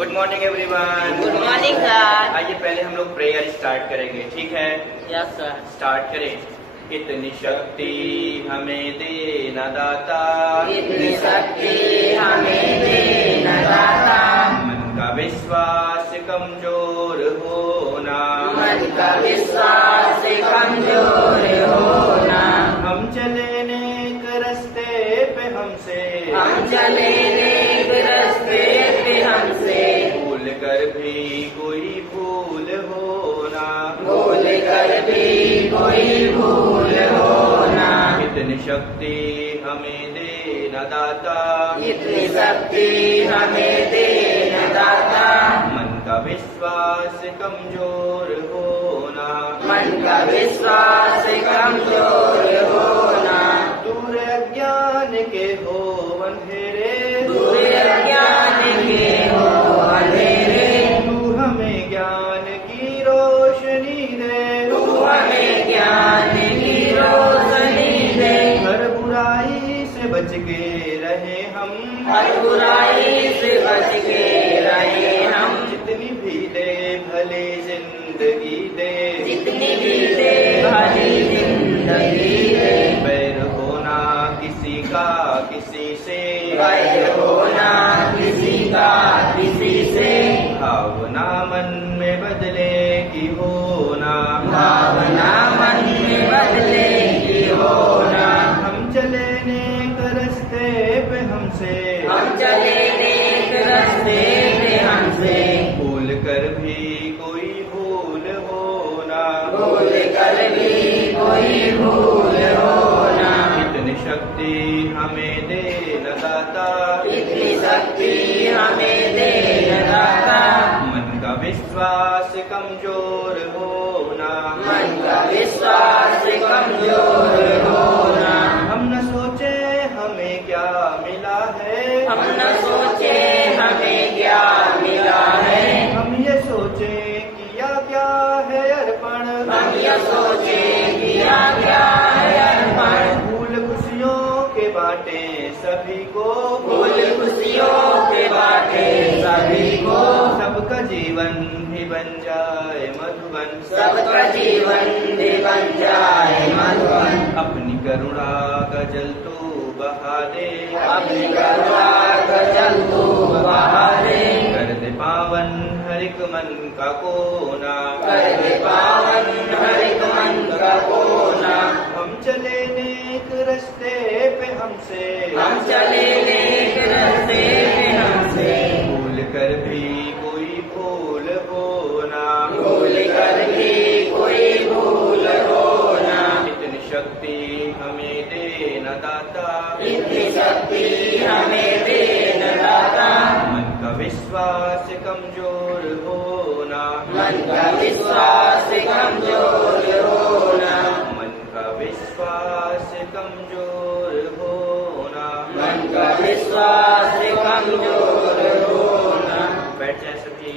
Good morning everyone. Good morning sir. आइए पहले हम लोग प्रेयर स्टार्ट करेंगे, ठीक है? Yes sir. स्टार्ट करें। इतनी शक्ति हमें देना दाता, इतनी शक्ति हमें देना दाता, मन का विश्वास कमजोर होना, मन का विश्वास कमजोर होना, हम चले नेक रास्ते पे हमसे, हम चले नेक रास्ते पे हमसे, भूल कर भी कोई भूल होना, भूल कर भी कोई भूल होना, इतनी शक्ति हमें देना दाता, इतनी शक्ति हमें देना दाता, मन का विश्वास कमजोर होना, मन का विश्वास कमजोर होना, दूर अज्ञान के हो अंधेरे, दूर अज्ञान के हो अंधेरे, तू हमें ज्ञान की रोशनी दे, तू हमें ज्ञान की रोशनी दे, हर बुराई से बच के रहे हम, हर बुराई से बच के रहे हम, जितनी भी दे भले जिंदगी दे, जितनी भी दे भली जिंदगी दे, बैर होना किसी का किसी से, वैर होना किसी का किसी से, भावना मन में बदले की होना, भावना मन में बदले की होना, हम चले नेक रास्ते पे हमसे, हम चले नेक रास्ते पे हमसे, भूल कर भी कोई भूल होना, भूल कर भी कोई भूल होना, इतनी शक्ति हमें देना दाता, इतनी शक्ति हमें देना दाता, मन का विश्वास कमजोर होना, मन का विश्वास कमजोर होना, हम न सोचे हमें क्या मिला है, हम न सोचे हमें क्या मिला है, हम ये सोचे किया क्या है अर्पण, हम ये सोचे किया क्या है अर्पण, फूल खुशियों के बाटे सभी को, फूल खुशियों के बाटे सभी को, सबका जीवन भी बन जाए मधुबन, सबका जीवन भी बन जाए मधुबन, अपनी करुणा का जल तू बहा दे, अपनी करुणा का जल तू बहा दे, कर दे पावन हर एक मन का कोना, कर दे पावन हर एक मन का कोना, हम चले नेक रास्ते पे हमसे, हम चले नेक रास्ते पे हमसे, भूल कर भी कोई भूल होना, भूल कर भी कोई भूल होना, इतनी शक्ति हमें देना दाता, इतनी शक्ति हमें देना दाता, मन का विश्वास कमजोर होना, मन का विश्वास कमजोर होना, मन का विश्वास कमजोर होना, मन का विश्वास कमजोर होना। बैठ जाए सभी।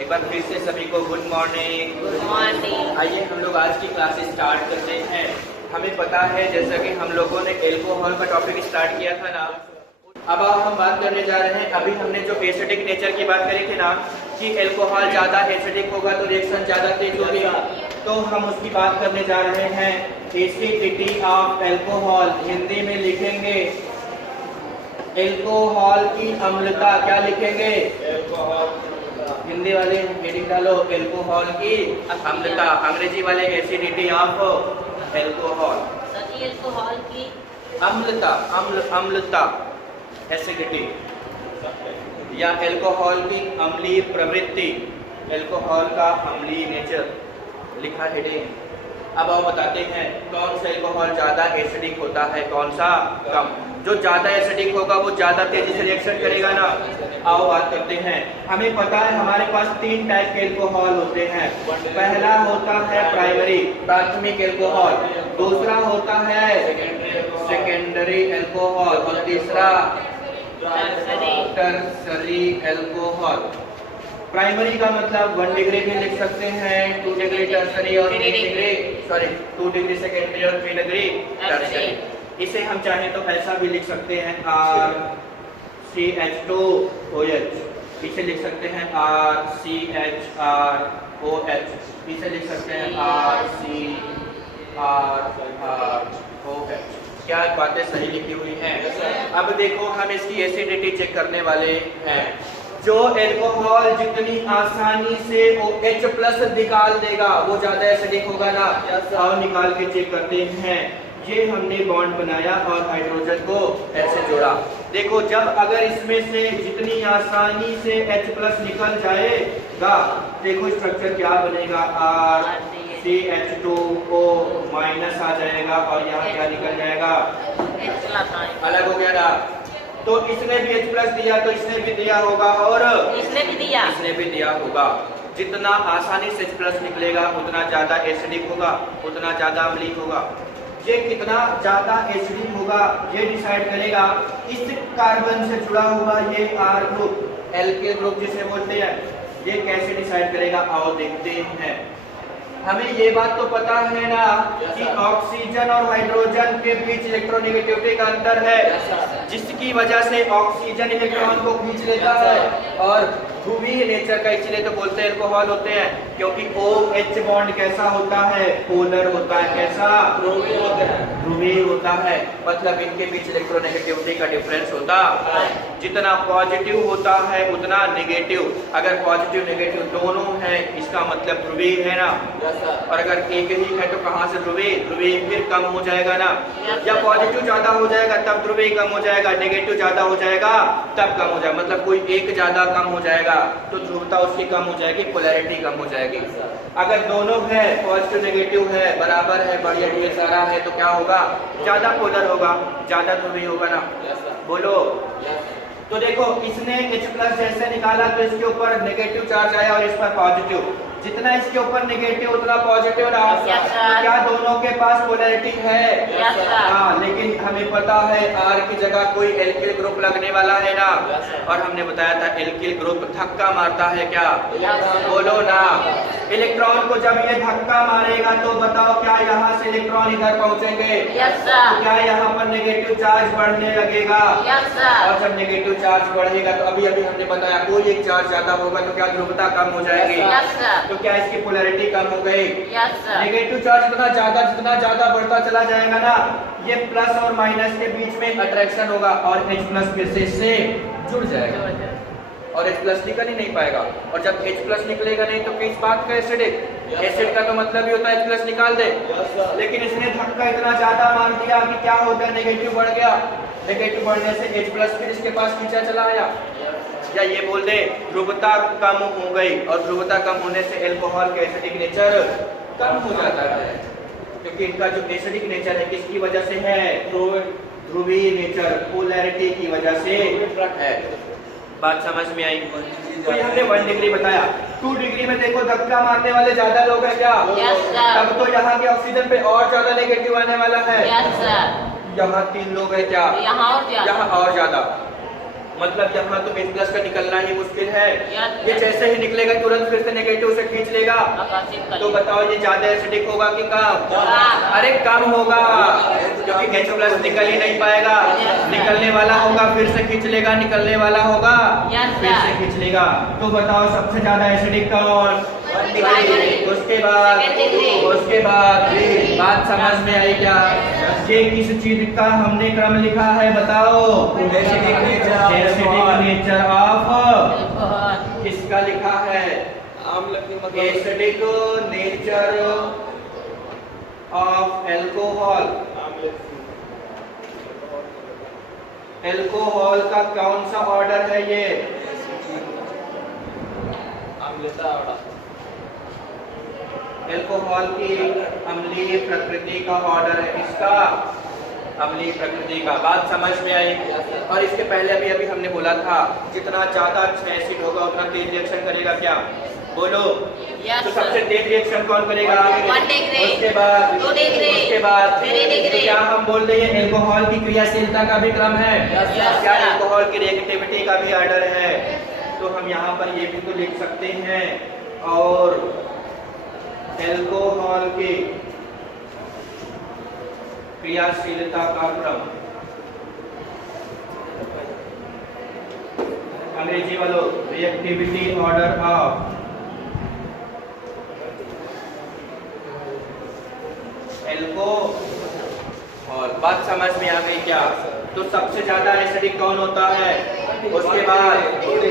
एक बार फिर से सभी को गुड मॉर्निंग। Good morning. आइए हम लोग आज की क्लासेस स्टार्ट करते हैं। हमें पता है जैसा कि हम लोगों ने एल्कोहल का टॉपिक स्टार्ट किया था ना, अब हम बात करने जा रहे हैं। अभी हमने जो एसिडिक नेचर की बात करी थी ना कि एल्कोहल ज़्यादा एसिडिक होगा तो रिएक्शन ज़्यादा तेज होगी, तो हम उसकी बात करने जा रहे हैं। एसिडिटी ऑफ एल्कोहल हिंदी में लिखेंगे एल्कोहल की अम्लता। क्या लिखेंगे? हिंदी वाले हेडिंग डालो एल्कोहल की अम्लता, अंग्रेजी वाले acidity of alcohol. Sir alcohol की अम्लता, अम्लता एसिडिटी या एल्कोहल की अम्लीय प्रवृत्ति, एल्कोहल का अम्लीय नेचर लिखा हेडिंग। अब आओ बताते हैं कौन सा एल्कोहल ज़्यादा एसिडिक होता है, कौन सा कम। जो ज़्यादा एसिडिक होगा वो ज़्यादा तेजी से रिएक्शन करेगा ना। आओ बात करते हैं। हमें पता है हमारे पास 3 टाइप के एल्कोहल होते हैं। पहला होता है प्राइमरी, प्राथमिक एल्कोहल, दूसरा होता है सेकेंडरी एल्कोहल और तीसरा टर्सरी एल्कोहल। प्राइमरी का मतलब 1 डिग्री भी लिख सकते हैं, 2 डिग्री टर्सरी और 2 डिग्री सेकेंडरी और 3 डिग्री टर्सरी। इसे हम चाहें तो ऐसा भी लिख सकते हैं CH2OH, इसे लिख सकते हैं RCHROH, इसे लिख सकते हैं RCRROH। क्या बातें सही लिखी हुई हैं? अब देखो हम इसकी एसिडिटी चेक करने वाले हैं। जो एल्कोहल जितनी आसानी से OH+ निकाल देगा वो ज्यादा एसिडिक होगा ना। और निकाल के चेक करते हैं। ये हमने बॉन्ड बनाया और हाइड्रोजन को ऐसे जोड़ा। देखो जब अगर इसमें से जितनी आसानी से H+ निकल जाएगा, देखो स्ट्रक्चर क्या बनेगा, RCH2O- आ जाएगा और यहाँ क्या निकल जाएगा, अलग हो गया ना। तो इसने भी H+ दिया तो इसने भी दिया होगा और इसने भी दिया होगा। जितना आसानी से H+ निकलेगा उतना ज्यादा एसिडिक होगा, उतना ज्यादा अम्लीय होगा। ये कितना ज्यादा एसिडिक होगा ये डिसाइड करेगा इस कार्बन से जुड़ा हुआ ये R ग्रुप, एल्किल ग्रुप जिसे बोलते हैं। ये कैसे डिसाइड करेगा आओ देखते हैं। हमें ये बात तो पता है ना कि ऑक्सीजन और हाइड्रोजन के बीच इलेक्ट्रोनेगेटिविटी का अंतर है, जिसकी वजह से ऑक्सीजन इलेक्ट्रॉन को खींच लेता है और ध्रुवीय नेचर का, इसलिए तो बोलते हैं अल्कोहल होते हैं, क्योंकि OH बॉन्ड कैसा होता है, पोलर होता है। कैसा? ध्रुवीय होता है। मतलब इनके बीच इलेक्ट्रोनेगेटिविटी का डिफरेंस होता है। जितना पॉजिटिव होता है उतना नेगेटिव। अगर पॉजिटिव नेगेटिव दोनों है इसका मतलब ध्रुवीय है ना। और अगर एक ही है तो कहाँ से ध्रुवीय? ध्रुवीय फिर कम हो जाएगा ना। या पॉजिटिव ज्यादा हो जाएगा तब ध्रुवीय कम हो जाएगा, नेगेटिव ज्यादा हो जाएगा तब कम हो जाएगा। मतलब कोई एक ज्यादा कम हो जाएगा तो ध्रुवता उसकी कम हो जाएगी, पोलैरिटी कम हो जाएगी। अगर दोनों है, पॉजिटिव नेगेटिव है, बराबर है, बढ़िया ढेर सारा है तो क्या होगा? ज्यादा पोलर होगा, ज्यादा ध्रुवीय होगा ना। बोलो। तो देखो इसने H+ जैसे निकाला तो इसके ऊपर नेगेटिव चार्ज आया और इस पर पॉजिटिव। जितना इसके ऊपर नेगेटिव उतना पॉजिटिव ना। क्या दोनों के पास पोलैरिटी है? हाँ, लेकिन हमें पता है R की जगह कोई एल्किल ग्रुप लगने वाला है ना। और हमने बताया था एल्किल ग्रुप धक्का मारता है क्या? बोलो ना। इलेक्ट्रॉन को जब ये धक्का मारेगा तो बताओ क्या यहाँ से इलेक्ट्रॉन इधर पहुँचेंगे? तो क्या यहाँ पर नेगेटिव चार्ज बढ़ने लगेगा? और जब नेगेटिव चार्ज बढ़ेगा तो अभी हमने बताया कोई एक चार्ज ज्यादा होगा तो क्या ध्रुवता कम हो जाएगी? तो क्या इसकी पोलैरिटी कम हो गई? नेगेटिव चार्ज जितना ज्यादा बढ़ता चला जाएगा ना, ये प्लस और माइनस के बीच में अट्रैक्शन होगा और H+ फिर से इससे जुड़ जाएगा और H+ निकल ही नहीं पाएगा। और जब H+ निकलेगा नहीं तो किस बात का एसिडिक? एसिड का तो मतलब ही होता है H+ निकाल दे। लेकिन इसने धक्का इतना ज्यादा मार दिया कि क्या होता है, नेगेटिव बढ़ गया। नेगेटिव बढ़ने से H+ फिर इसके पास खींचा चला आया। या ये बोल दे ध्रुवता कम हो गई, और ध्रुवता कम होने से एल्कोहल का एसिडिक नेचर कम हो जाता है, क्योंकि इनका जो एसिडिक नेचर है किसकी वजह से है? ध्रुवीय नेचर, पोलैरिटी की वजह से है। बात समझ में आई? तो हमने 1 डिग्री बताया। 2 डिग्री में देखो धक्का मारने वाले ज्यादा लोग हैं क्या? तब तो यहाँ के ऑक्सीजन पे और ज्यादा नेगेटिव आने वाला है। यहाँ 3 लोग हैं क्या? यहाँ और ज्यादा। मतलब यहाँ तो H+ का निकलना ही मुश्किल है। ये जैसे ही निकलेगा तुरंत फिर से नेगेटिव से खींच लेगा। तो बताओ ये ज्यादा एसिडिक होगा कि कम? अरे कम होगा, क्योंकि H+ निकल ही नहीं पाएगा। निकलने वाला होगा फिर से खींच लेगा, निकलने वाला होगा फिर से खींच लेगा। तो बताओ सबसे ज्यादा एसिडिक कौन? उसके बाद बात समझ में आई क्या? ये किस चीज का हमने क्रम लिखा है बताओ? एसिडिक नेचर ऑफ किसका लिखा है? Acidic nature of alcohol. Alcohol का कौन सा ऑर्डर है ये? एल्कोहल की अम्लीय प्रकृति का ऑर्डर है। इसका अम्लीय प्रकृति का। बात समझ में आई? और इसके पहले अभी हमने बोला था जितना ज्यादा अच्छा एसिड होगा उतना तेज रिएक्शन करेगा क्या? बोलो। तो सबसे तेज रिएक्शन कौन करेगा? 1 डिग्री, उसके बाद 2 डिग्री, उसके बाद 3 डिग्री। तो क्या हम बोल रहे हैं एल्कोहल की क्रियाशीलता का भी क्रम है? क्या एल्कोहल की रिएक्टिविटी का भी ऑर्डर है? तो हम यहाँ पर ये भी तो लिख सकते हैं। और एल्कोहल की क्रियाशीलता का क्रम अंग्रेजी वालों रिएक्टिविटी ऑर्डर ऑफ एल्कोहल। बात समझ में आ गई क्या? तो सबसे ज्यादा एसिडिक कौन होता है, उसके बाद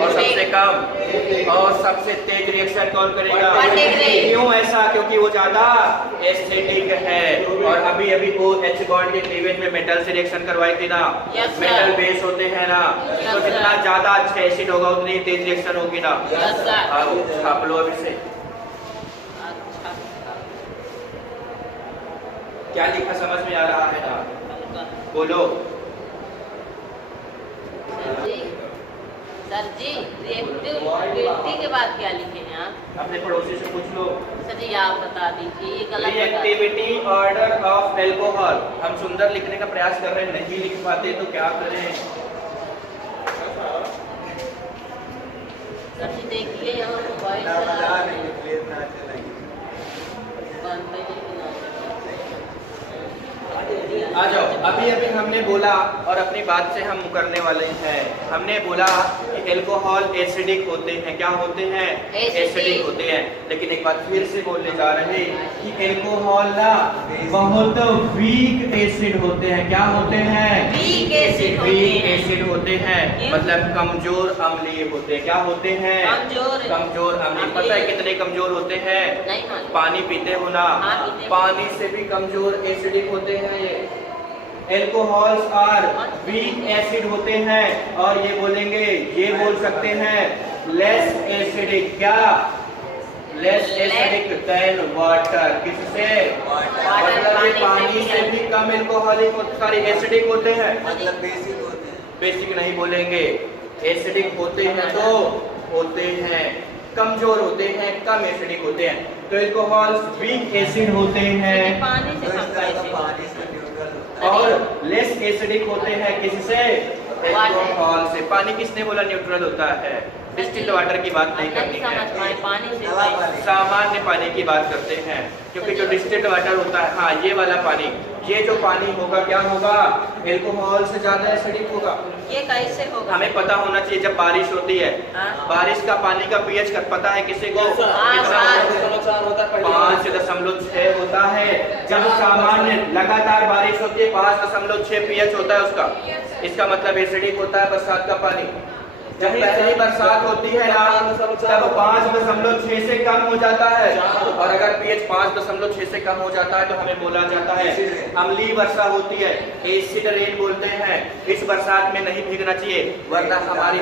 और सबसे कम और सबसे तेज रिएक्शन कौन करेगा? क्यों ऐसा? क्योंकि वो ज्यादा एसिडिक है। और अभी अभी वो H बॉन्ड के क्लीवेज में मेटल से रिएक्शन करवाई थी ना, मेटल बेस होते हैं ना, तो जितना ज्यादा अच्छा एसिड होगा उतनी तेज रिएक्शन होगी ना। आप लो अभी से क्या लिखा समझ में आ रहा है ना? बोलो सर जी। रिएक्टिविटी के बाद क्या लिखे हैं आप? अपने पड़ोसी से पूछ लो। सर जी आप बता दीजिए, ये गलत रिएक्टिविटी ऑर्डर ऑफ एल्कोहल। हम सुंदर लिखने का प्रयास कर रहे हैं, नहीं लिख पाते तो क्या करें? सर जी देखिए यहाँ मोबाइल आ जाओ। अभी अभी हमने बोला और अपनी बात से हम मुकरने वाले हैं। हमने बोला कि एल्कोहल एसिडिक होते हैं। क्या होते हैं? एसिडिक होते हैं। लेकिन एक बात फिर से बोलने जा रहे हैं कि एल्कोहल ना बहुत वीक एसिड होते हैं। क्या होते हैं? वीक एसिड होते हैं। मतलब कमजोर अम्लीय होते हैं। क्या होते हैं? कमजोर अम्लीय। पता है कितने कमजोर होते हैं? पानी पीते हो ना, पानी से भी कमजोर एसिडिक होते हैं ये। एल्कोहल्स आर वीक एसिड होते हैं और ये बोलेंगे, ये बोल सकते हैं लेस एसिडिक। क्या? Less acidic than water. किससे? मतलब ये पानी से भी कम एल्कोहलिक सॉरी एसिडिक होते हैं। मतलब बेसिक होते हैं। बेसिक नहीं बोलेंगे, एसिडिक होते हैं तो होते हैं, कमजोर होते हैं, कम एसिडिक होते हैं। तो एल्कोहल्स वीक एसिड होते हैं पानी से कम पानी से न्यूट्रल होता है। और लेस एसिडिक होते हैं किससे? एल्कोहल से। पानी किसने बोला न्यूट्रल होता है? डिस्टिल्ड वाटर की बात नहीं करनी है, पानी से सामान्य पानी की बात करते हैं। क्योंकि जो डिस्टिल्ड वाटर होता है, हाँ ये वाला पानी, ये जो पानी होगा क्या होगा? एल्कोहल से ज्यादा एसिडिक होगा। ये कैसे होगा? हमें पता होना चाहिए जब बारिश होती है, बारिश का पानी का पीएच का पता है किसी को? 5.6 होता है। जब सामान्य लगातार बारिश होती है 5.6 पीएच होता है उसका। इसका मतलब एसिडिक होता है बरसात का पानी। जब पहली बरसात होती है ना तब 5.6 से कम हो जाता है, और अगर पीएच 5.6 से कम हो जाता है तो हमें बोला जाता है अम्लीय वर्षा होती है, एसिड रेन बोलते हैं। इस बरसात में नहीं भीगना चाहिए वरना हमारे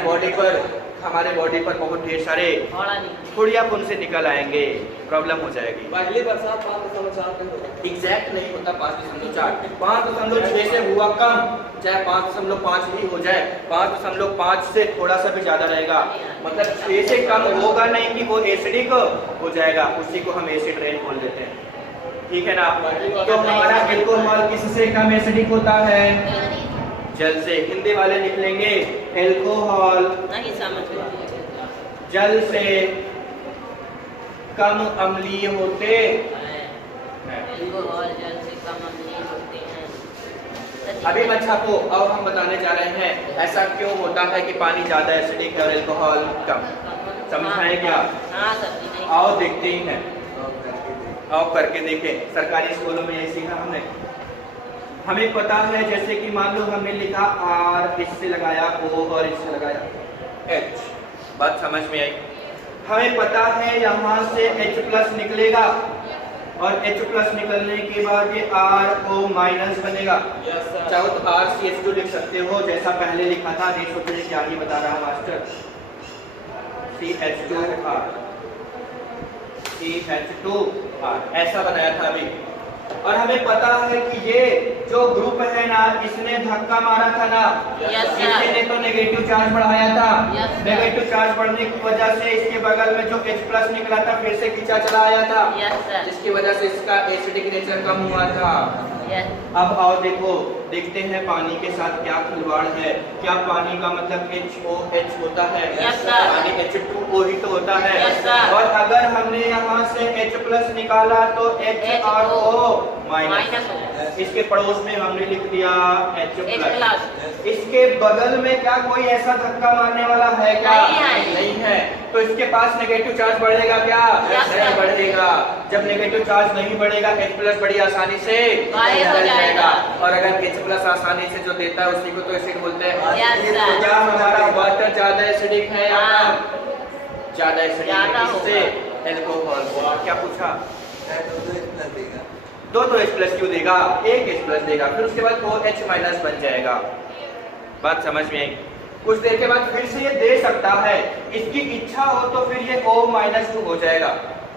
बॉडी पर बहुत ढेर सारे फुड़िया पुन से निकल आएंगे, प्रॉब्लम हो जाएगी। पहली बरसात 5.4 एग्जैक्ट नहीं होता 5.4, 5.6 से हुआ कम, चाहे 5.5 ही हो जाए, 5.5 से थोड़ा सा भी ज्यादा रहेगा, मतलब 6 से कम होगा नहीं कि वो एसिडिक हो जाएगा, उसी को हम एसिड रेन बोल देते हैं। ठीक है ना? तो हमारा एल्कोहल किससे कम एसिडिक होता है? जल से। हिंदी वाले निकलेंगे एल्कोहल नहीं समझ जल से कम अम्लीय होते एल्कोहल जल से कम अम्लीय होते हैं। अभी मत छापो, अब हम बताने जा रहे हैं ऐसा क्यों होता है कि पानी ज्यादा एसिडिक है और एल्कोहल कम। समझाएं क्या? हाँ सर। आओ देखते ही हैं, आओ करके देखें। सरकारी स्कूलों में ये सीखा हमने। हमें पता है जैसे कि मान लो हमने लिखा R, इससे लगाया O और इससे लगाया H, बात समझ में आई? हमें पता है यहाँ से H+ निकलेगा और H+ निकलने के बाद ये RO- बनेगा। चाहो तो RCH2 लिख सकते हो जैसा पहले लिखा था, नहीं सोचने क्या ही बता रहा मास्टर। CH2R, CH2R ऐसा बनाया था अभी। और हमें पता है कि ये जो ग्रुप है ना, इसने धक्का मारा था ना, इसने तो नेगेटिव चार्ज बढ़ाया था। नेगेटिव चार्ज बढ़ने की वजह से इसके बगल में जो H+ निकला था फिर से खींचा चला आया था, जिसकी वजह से इसका एसिडिक नेचर कम हुआ था। अब आओ देखते हैं पानी के साथ क्या खिलवाड़ है। क्या पानी का मतलब HOH होता है? पानी H2O ही तो होता है। और अगर हमने यहाँ से H+ निकाला तो HRO-। इसके पड़ोस में हमने लिख दिया H+। इसके बगल में क्या कोई ऐसा धक्का मारने वाला है क्या? इसके पास नेगेटिव चार्ज बढ़ेगा क्या? Yes, नहीं sir. बढ़ेगा। जब नेगेटिव चार्ज नहीं बढ़ेगा H प्लस बड़ी आसानी से गायब हो निकल जाएगा। और अगर H प्लस आसानी से जो देता है उसी को तो एसिड बोलते हैं। Yes, sir. तो क्या हमारा वाटर ज्यादा एसिडिक है या हाँ। कम? ज्यादा एसिडिक ज्यादा है। होगा। इससे एल्कोहल को क्या पूछा? सर दो दो एक प्लस देगा। दो तो H प्लस क्यों देगा? एक H प्लस देगा, फिर उसके बाद OH माइनस बन जाएगा। बात समझ में आई? कुछ देर के बाद फिर से ये दे सकता है, इसकी इच्छा हो तो फिर ये O-2 हो जाएगा,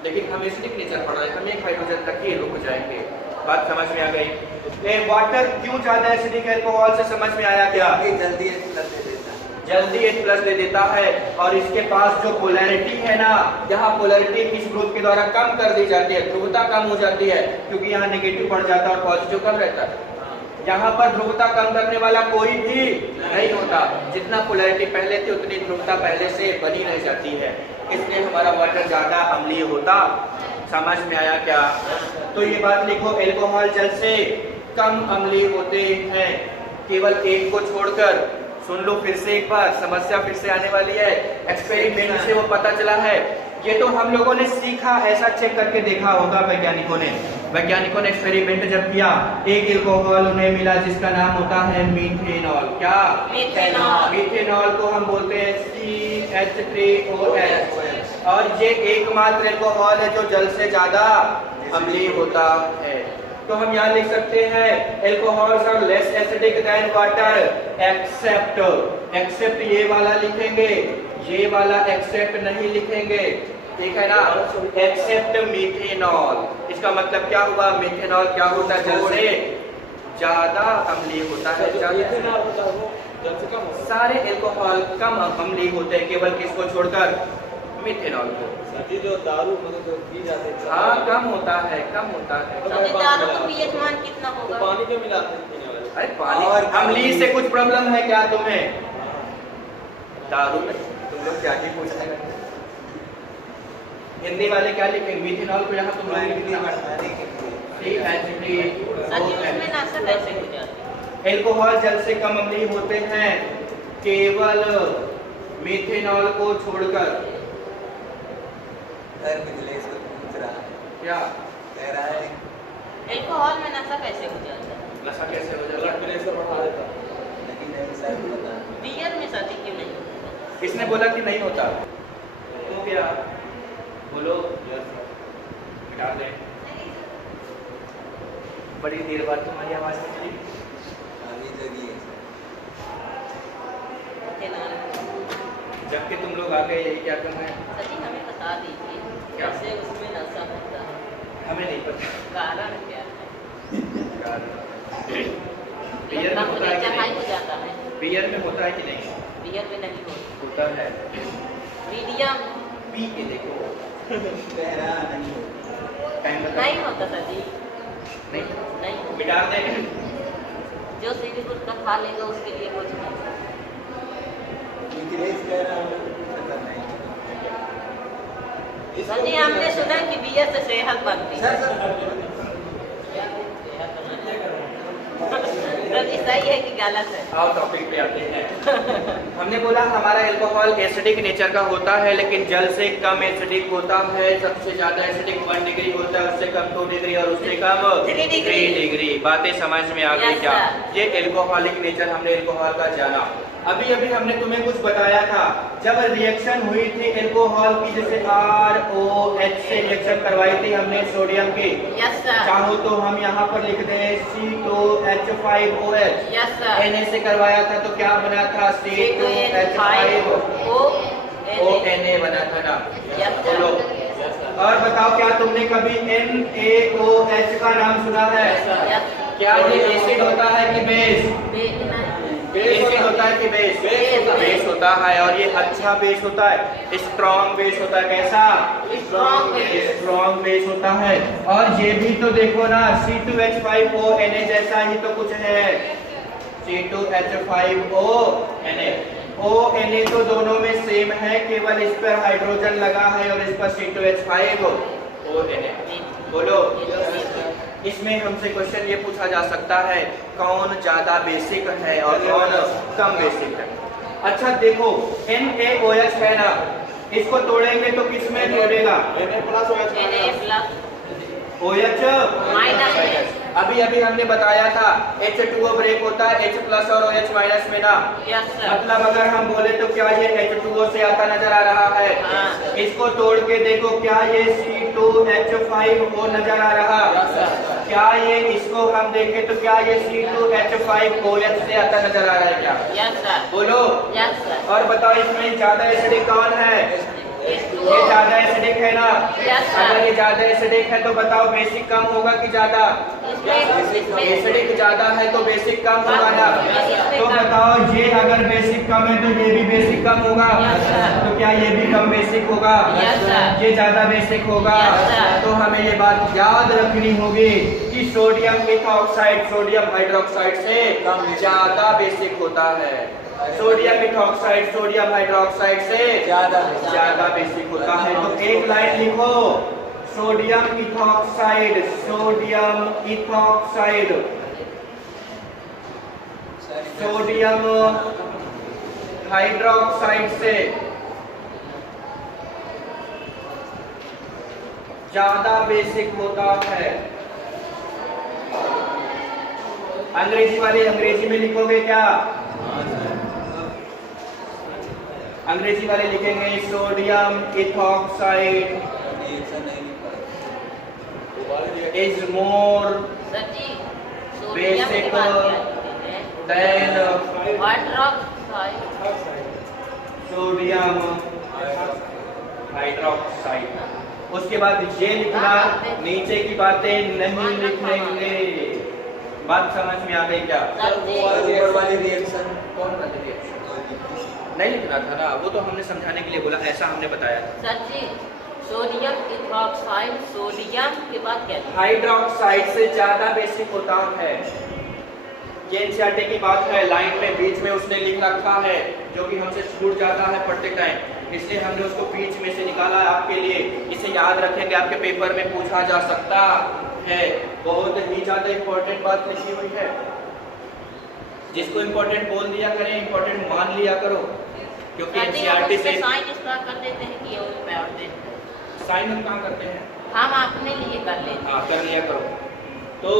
लेकिन हम एसिडिक नेचर पढ़ रहे हैं, हम एक हाइड्रोजन तक ही रुक जाएंगे। बात समझ में आ गई? वाटर क्यों ज्यादा एसिडिक है अल्कोहल से समझ में आया क्या? ये जल्दी एक प्लस दे देता है। जल्दी H प्लस दे देता है और इसके पास जो पोलैरिटी है ना, यहाँ पोलैरिटी इस ग्रुप के द्वारा कम कर दी जाती है, ध्रुवता कम हो जाती है, क्योंकि यहाँ नेगेटिव बढ़ जाता है और पॉजिटिव कम रहता है। यहाँ पर ध्रुवता कम करने वाला कोई भी नहीं होता, जितना पोलैरिटी पहले थी उतनी ध्रुवता पहले से बनी रह जाती है, इसलिए हमारा वाटर ज्यादा अम्लीय होता। समझ में आया क्या? तो ये बात लिखो, एल्कोहल जल से कम अम्लीय होते हैं, केवल एक को छोड़कर। सुन लो फिर से एक बार, समस्या फिर से आने वाली है, एक्सपेरिमेंट से वो पता चला है। ये तो हम लोगों ने सीखा, ऐसा चेक करके देखा होगा वैज्ञानिकों ने एक्सपेरिमेंट जब किया, एक एल्कोहल उन्हें मिला जिसका नाम होता है मीथेनॉल। क्या? मीथेनॉल को हम बोलते हैं CH3OH, और ये एकमात्र एल्कोहल है जो जल से ज्यादा अम्लीय होता है। तो हम यहाँ लिख सकते हैं alcohols are less acidic than water except ये वाला लिखेंगे, ये वाला एक्सेप्ट नहीं लिखेंगे, ठीक है ना? Except methanol. इसका मतलब क्या हुआ? मीथेनॉल क्या होता है? जल से ज्यादा अम्लीय होता है। सारे एल्कोहल कम अम्लीय होते हैं, केवल किसको छोड़कर? मीथेनॉल को। सभी जो दारू मतलब जो पी जाते हैं, हाँ, कम होता है, कम होता है। दारू का pH मान कितना होगा? पानी में मिलाते हैं पीने वाले। अरे पानी और अम्लीय से कुछ प्रॉब्लम है क्या तुम्हें? दारू में तुम लोग क्या ही पूछने लगे? हिंदी वाले क्या लिखेंगे? मीथेनॉल को यहाँ तुम लोग लिख दिया। उसमें नाशक कैसे हो जाता है? एल्कोहल जल से कम अम्लीय होते हैं, केवल मीथेनॉल को छोड़कर। सर मिथिलेश को पूछ रहा है, क्या कह रहा है एल्कोहल में नशा कैसे हो जाता है? नशा कैसे हो ब्लड जाता? प्रेशर बढ़ा देता है। लेकिन नहीं सर पता नहीं। बियर में शादी क्यों नहीं होता? किसने बोला कि नहीं होता? तो क्या बोलो, मिटा दे। बड़ी देर बाद तुम्हारी आवाज निकली। अभी जगी है। जबकि तुम लोग आ गए, यही क्या करना है? सची हमें बता दीजिए क्या? कैसे उसमें नशा होता है, हमें नहीं पता। कारण क्या है? बियर में होता है कि हाई नहीं? हो जाता है। बियर में होता है कि नहीं? बियर में नहीं होता, होता है। मीडियम पी के देखो। कह रहा नहीं। टाइम बता। नहीं होता सची, नहीं नहीं होता। मिटा दे। जो सीरीपुर का खा लेगा उसके लिए कुछ नहीं। मिथिलेश कह रहा है पता नहीं। सर जी हमने सुना कि बियर से सेहत बनती है। सर सर जी सही है कि गलत है? आओ टॉपिक पे आते हैं। हमने बोला हमारा एल्कोहल एसिडिक नेचर का होता है, लेकिन जल से कम एसिडिक होता है। सबसे ज्यादा एसिडिक 1 डिग्री होता है, उससे कम 2 डिग्री और उससे कम 3 3 डिग्री। बातें समझ में आ गई Yes, क्या? sir. ये एल्कोहलिक नेचर हमने एल्कोहल का जाना। अभी अभी हमने तुम्हें कुछ बताया था, जब रिएक्शन हुई थी एल्कोहल की, जैसे ROH से रिएक्शन करवाई थी हमने सोडियम की। Yes sir. चाहो तो हम यहाँ पर लिख दें C2H5OH। Yes sir. Na से करवाया था तो क्या बना था? C2H5ONA बना था ना? Yes, sir. बोलो। और बताओ, क्या तुमने कभी NaOH का नाम सुना है? यस। क्या ये एसिड होता है कि बेस? एसिड होता है कि बेस? बेस होता है, और ये अच्छा बेस होता है, स्ट्रॉन्ग बेस होता है। कैसा? स्ट्रॉन्ग बेस होता है। और ये भी तो देखो ना, C2H5ONA जैसा ही तो कुछ है, C2H5ONA। ONA तो दोनों में सेम है, केवल इस पर हाइड्रोजन लगा है और इस पर C2H5ONA। बोलो। इसमें हमसे क्वेश्चन ये पूछा जा सकता है, कौन ज्यादा बेसिक है और कौन कम बेसिक है? अच्छा देखो, NaOH है ना, इसको तोड़ेंगे तो किस में तोड़ेगा? Na+, OH minus. अभी अभी हमने बताया था H2O ब्रेक होता है H प्लस और OH माइनस में ना। Yes sir. मतलब अगर हम बोले तो क्या ये H2O से आता नजर आ रहा है? हाँ। इसको तोड़ के देखो, क्या ये C2H5O नजर आ रहा? क्या ये इसको हम देखें तो क्या ये C2H5OH से आता नजर आ रहा है क्या? Yes sir. बोलो। Yes sir. और बताओ इसमें ज्यादा एसिडिक कौन है? ये ज्यादा एसिडिक है ना? Yes, sir. अगर ये ज्यादा एसिडिक है तो बताओ बेसिक कम होगा कि ज्यादा? इसमें एसिडिक ज्यादा है तो बेसिक कम होगा ना? तो बताओ ये अगर बेसिक कम है तो ये भी बेसिक कम होगा? Yes, sir. तो क्या ये भी कम बेसिक होगा? Yes, sir. ये ज्यादा बेसिक होगा? Yes, sir. तो हमें ये बात याद रखनी होगी कि सोडियम इथॉक्साइड सोडियम हाइड्रोक्साइड से ज्यादा बेसिक होता है। सोडियम इथॉक्साइड सोडियम हाइड्रोक्साइड से ज्यादा बेसिक होता है। तो एक लाइन लिखो, सोडियम इथॉक्साइड सोडियम हाइड्रोक्साइड से ज्यादा बेसिक होता है। अंग्रेजी वाले अंग्रेजी में लिखोगे क्या? अंग्रेजी वाले लिखेंगे sodium ethoxide is more sir जी, सोडियम बेसिक की बात करते हैं। Then hydroxide. Sodium hydroxide. उसके बाद ये लिखना, नीचे की बातें नहीं लिखेंगे। बात समझ में आ गई क्या? सर जी, ऊपर वाली रिएक्शन कौन वाली रिएक्शन नहीं लिखना था ना, वो तो हमने समझाने के लिए बोला, ऐसा हमने बताया था। सर जी, सोडियम इथॉक्साइड सोडियम के बाद क्या है? हाइड्रोक्साइड से ज्यादा बेसिक होता है। ये एनसीईआरटी की बात है, लाइन में बीच में उसने लिख रखा है, जो कि हमसे छूट जाता है पढ़ते टाइम, इसलिए हमने उसको बीच में से निकाला है आपके लिए। इसे याद रखेंगे, आपके पेपर में पूछा जा सकता है। बहुत ही ज्यादा इंपॉर्टेंट बात लिखी हुई है। जिसको इंपॉर्टेंट बोल दिया करें, इंपॉर्टेंट मान लिया करो, क्योंकि सर जी, हम एनसीईआरटी उसमें से साइन इस तरह कर देते हैं कि उस पे और देते हैं। साइन हम कहाँ करते हैं? हम अपने लिए कर लेते हैं। हाँ, कर लिया करो। तो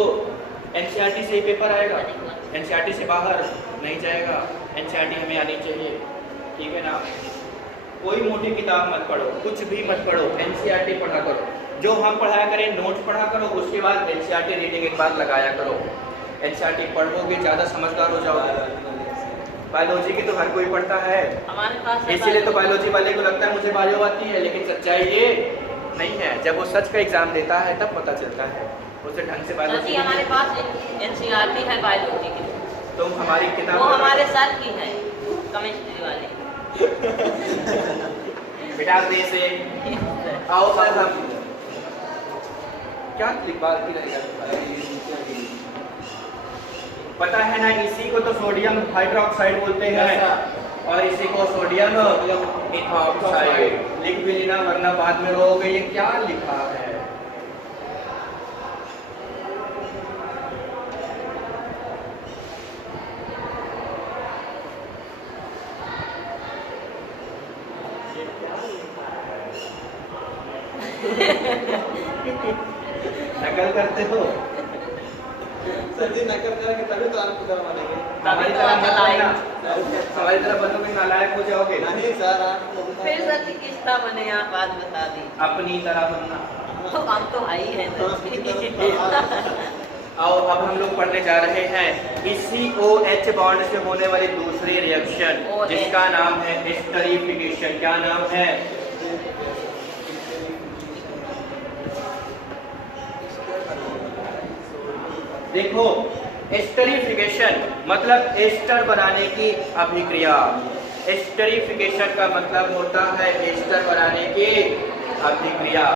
एनसीईआरटी से ही पेपर आएगा, एनसीईआरटी से बाहर नहीं जाएगा। एनसीईआरटी हमें आनी चाहिए, ठीक है ना? कोई मोटी किताब मत पढ़ो, कुछ भी मत पढ़ो, एनसीईआरटी पढ़ा करो। जो हम पढ़ाया करें नोट पढ़ा करो, उसके बाद एनसीईआरटी रीडिंग एक बार लगाया करो। एनसीईआरटी पढ़ोगे ज़्यादा समझदार हो जाओगे। बायोलॉजी की तो हर कोई पढ़ता है, हमारे पास है इसीलिए तो बायोलॉजी वाले को लगता है मुझे बायो आती है, लेकिन सच्चाई ये नहीं है। जब वो सच का एग्जाम देता है तब पता चलता है उसे ढंग से सर जी, बायोलॉजी। हमारे पास एनसीईआरटी है बायोलॉजी की। तुम हमारी वो किताब हमारे सर की है, केमिस्ट्री वाले। बेटा दे से आओ सर, हम क्या बात की रहेगा? पता है ना, इसी को तो सोडियम हाइड्रोक्साइड बोलते हैं और इसी को सोडियम इथॉक्साइड। लिख भी लेना, वरना बाद में रोगे ये क्या लिखा है। नकल करते हो? सर जी नकल करेंगे तभी तो आपको करवाएंगे। हमारी तरह मत बनना, हमारी तरह बनोगे नालायक हो जाओगे। नहीं सर, आपको फिर सर जी किस तरह बने, आप बात बता दी। अपनी तरह बनना। तो हम तो आई है आओ अब हम लोग पढ़ने जा रहे हैं इसी OH बॉन्ड से होने वाली दूसरी रिएक्शन, जिसका नाम है एस्टरीफिकेशन। क्या नाम है? देखो, एस्टरीफिकेशन मतलब एस्टर बनाने की अभिक्रिया। एस्टरीफिकेशन का मतलब होता है एस्टर बनाने की अभिक्रिया।